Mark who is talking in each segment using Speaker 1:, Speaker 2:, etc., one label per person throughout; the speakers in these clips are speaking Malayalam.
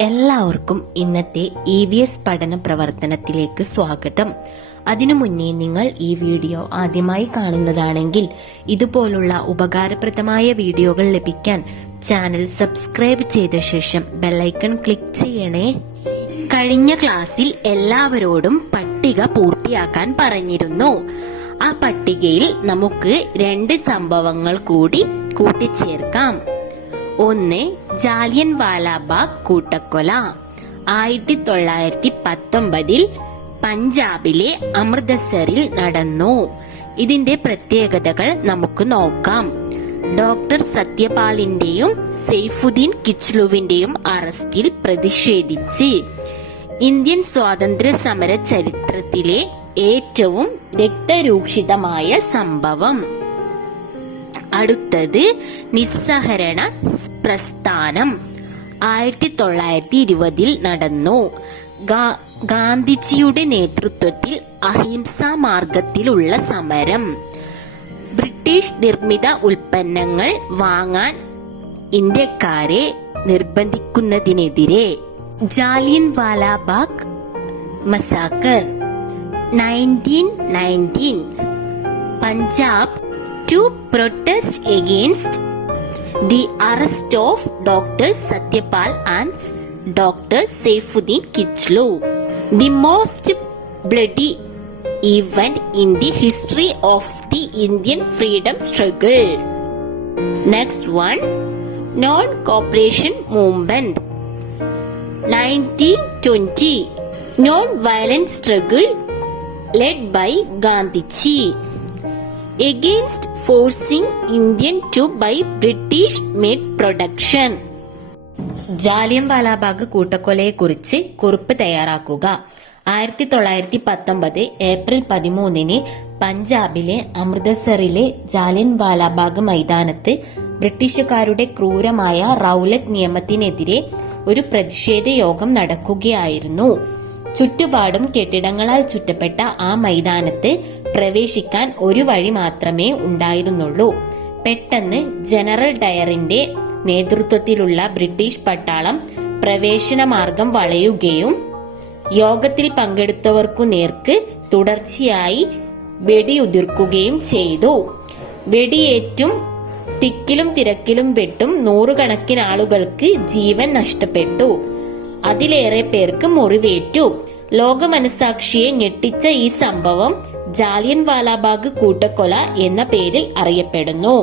Speaker 1: എല്ലാവർക്കും ഇന്നത്തെ ഇ വി എസ് പഠന പ്രവർത്തനത്തിലേക്ക് സ്വാഗതം. അതിനു മുന്നേ നിങ്ങൾ ഈ വീഡിയോ ആദ്യമായി കാണുന്നതാണെങ്കിൽ ഇതുപോലുള്ള ഉപകാരപ്രദമായ വീഡിയോകൾ ലഭിക്കാൻ ചാനൽ സബ്സ്ക്രൈബ് ചെയ്ത ശേഷം ബെല്ലൈക്കൺ ക്ലിക്ക് ചെയ്യണേ. കഴിഞ്ഞ ക്ലാസ്സിൽ എല്ലാവരോടും പട്ടിക പൂർത്തിയാക്കാൻ പറഞ്ഞിരുന്നു. ആ പട്ടികയിൽ നമുക്ക് രണ്ട് സംഭവങ്ങൾ കൂടി കൂട്ടിച്ചേർക്കാം. ഒന്ന് ജാലിയൻ വാലാബാഗ് കൂട്ടക്കൊല. ആയിരത്തി തൊള്ളായിരത്തി പത്തൊമ്പതിൽ പഞ്ചാബിലെ അമൃതസറിൽ നടന്നു. ഇതിന്റെ പ്രത്യേകതകൾ നമുക്ക് നോക്കാം. ഡോക്ടർ സത്യപാലിന്റെയും സെയ്ഫുദ്ദീൻ കിച്ലുവിന്റെയും അറസ്റ്റിൽ പ്രതിഷേധിച്ച് ഇന്ത്യൻ സ്വാതന്ത്ര്യ സമര ചരിത്രത്തിലെ ഏറ്റവും രക്തരൂക്ഷിതമായ സംഭവം. അടുത്തത് നിസ്സഹരണ പ്രസ്ഥാനം. ആയിരത്തി തൊള്ളായിരത്തി ഇരുപതിൽ നടന്നു ഗാന്ധിജിയുടെ നേതൃത്വത്തിൽ അഹിംസാ മാർഗത്തിലുള്ള സമരം. ബ്രിട്ടീഷ് നിർമ്മിത ഉൽപ്പന്നങ്ങൾ വാങ്ങാൻ ഇന്ത്യക്കാരെ നിർബന്ധിക്കുന്നതിനെതിരെ Jallian Walabagh massacre. Nineteen nineteen Punjab to protest against the arrest of Dr. Satyapal and Dr. Saifuddin Kichlu, the most bloody event in the history of the Indian freedom struggle. Next one, non-cooperation movement. 1920, non-violent struggle led by Gandhiji against forcing Indian to buy British made production Jallianwala Walabagh കൂട്ടക്കൊലയെക്കുറിച്ച് കുറിപ്പ് തയ്യാറാക്കുക. ആയിരത്തി തൊള്ളായിരത്തി പത്തൊമ്പത് ഏപ്രിൽ പതിമൂന്നിന് പഞ്ചാബിലെ അമൃതസറിലെ ജാലിയൻ വാലാബാഗ് മൈതാനത്ത് ബ്രിട്ടീഷുകാരുടെ ക്രൂരമായ റൌലറ്റ് നിയമത്തിനെതിരെ ഒരു പ്രതിഷേധ യോഗം നടക്കുകയായിരുന്നു. ചുറ്റുപാടും കെട്ടിടങ്ങളാൽ ചുറ്റപ്പെട്ട ആ മൈതാനത്ത് പ്രവേശിക്കാൻ ഒരു വഴി മാത്രമേ ഉണ്ടായിരുന്നുള്ളൂ. പെട്ടെന്ന് ജനറൽ ഡയറിന്റെ നേതൃത്വത്തിലുള്ള ബ്രിട്ടീഷ് പട്ടാളം പ്രവേശന മാർഗം വളയുകയും യോഗത്തിൽ പങ്കെടുത്തവർക്കു നേർക്ക് തുടർച്ചയായി വെടിയുതിർക്കുകയും ചെയ്തു. വെടിയേറ്റും തിക്കിലും തിരക്കിലും വെട്ടും നൂറുകണക്കിന് ആളുകൾക്ക് ജീവൻ നഷ്ടപ്പെട്ടു. അതിലേറെ പേർക്ക് മുറിവേറ്റു. ലോക മനസാക്ഷിയെ ഞെട്ടിച്ച ഈ സംഭവം ജാലിയൻ വാലാബാഗ് കൂട്ടക്കൊല എന്ന പേരിൽ അറിയപ്പെടുന്നു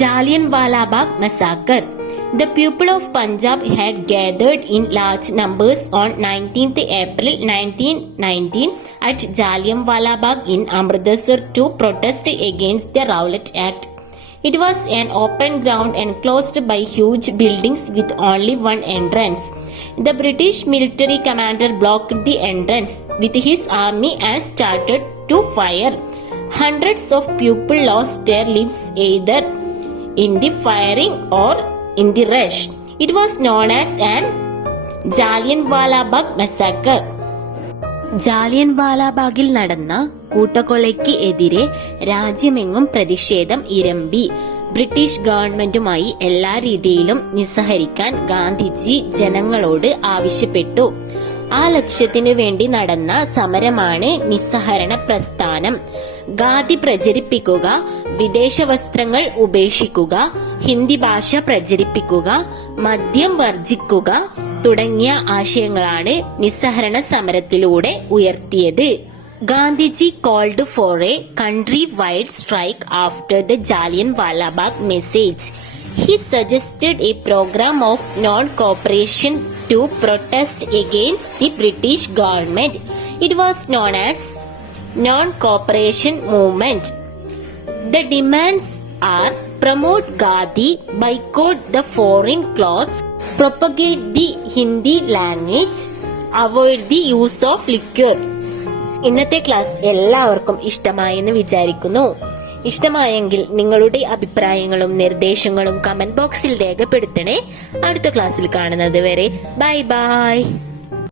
Speaker 1: Jallian Wala Bagh massacre The people of Punjab had gathered in large numbers on 19th April 1919 at Jallianwala Bagh in Amritsar to protest against the Rowlatt Act. It was an open ground enclosed by huge buildings with only one entrance. The British military commander blocked the entrance with his army and started to fire. Hundreds of people lost their lives either in the firing or in the rush. It was known as an Jallianwala Bagh massacre. Jallian വാലാബാഗിൽ നടന്ന കൂട്ടക്കൊലയ്ക്ക് എതിരെ രാജ്യമെങ്ങും പ്രതിഷേധം ഇരമ്പി ബ്രിട്ടീഷ് ഗവൺമെന്റുമായി എല്ലാ രീതിയിലും നിസ്സഹരിക്കാൻ ഗാന്ധിജി ജനങ്ങളോട് ആവശ്യപ്പെട്ടു. ആ ലക്ഷ്യത്തിനു വേണ്ടി നടന്ന സമരമാണ് നിസ്സഹരണ പ്രസ്ഥാനം. ഖാദി പ്രചരിപ്പിക്കുക വിദേശ വസ്ത്രങ്ങൾ ഉപേക്ഷിക്കുക ഹിന്ദി ഭാഷ പ്രചരിപ്പിക്കുക മദ്യം വർജിക്കുക തുടങ്ങിയ ആശയങ്ങളാണ് നിസ്സഹരണ സമരത്തിലൂടെ ഉയർത്തിയത്. Gandhiji called for a country-wide strike after the Jallianwala Bagh message. He suggested a program of non-cooperation to protest against the British government. It was known as non-cooperation movement. The demands are promote Gandhi, boycott the foreign clothes, propagate the Hindi language, avoid the use of liquor. ഇന്നത്തെ ക്ലാസ് എല്ലാവർക്കും ഇഷ്ടമായെന്ന് വിചാരിക്കുന്നു. ഇഷ്ടമായെങ്കിൽ നിങ്ങളുടെ അഭിപ്രായങ്ങളും നിർദ്ദേശങ്ങളും കമന്റ് ബോക്സിൽ രേഖപ്പെടുത്തണേ. അടുത്ത ക്ലാസ്സിൽ കാണുന്നത് വരെ ബൈ ബൈ.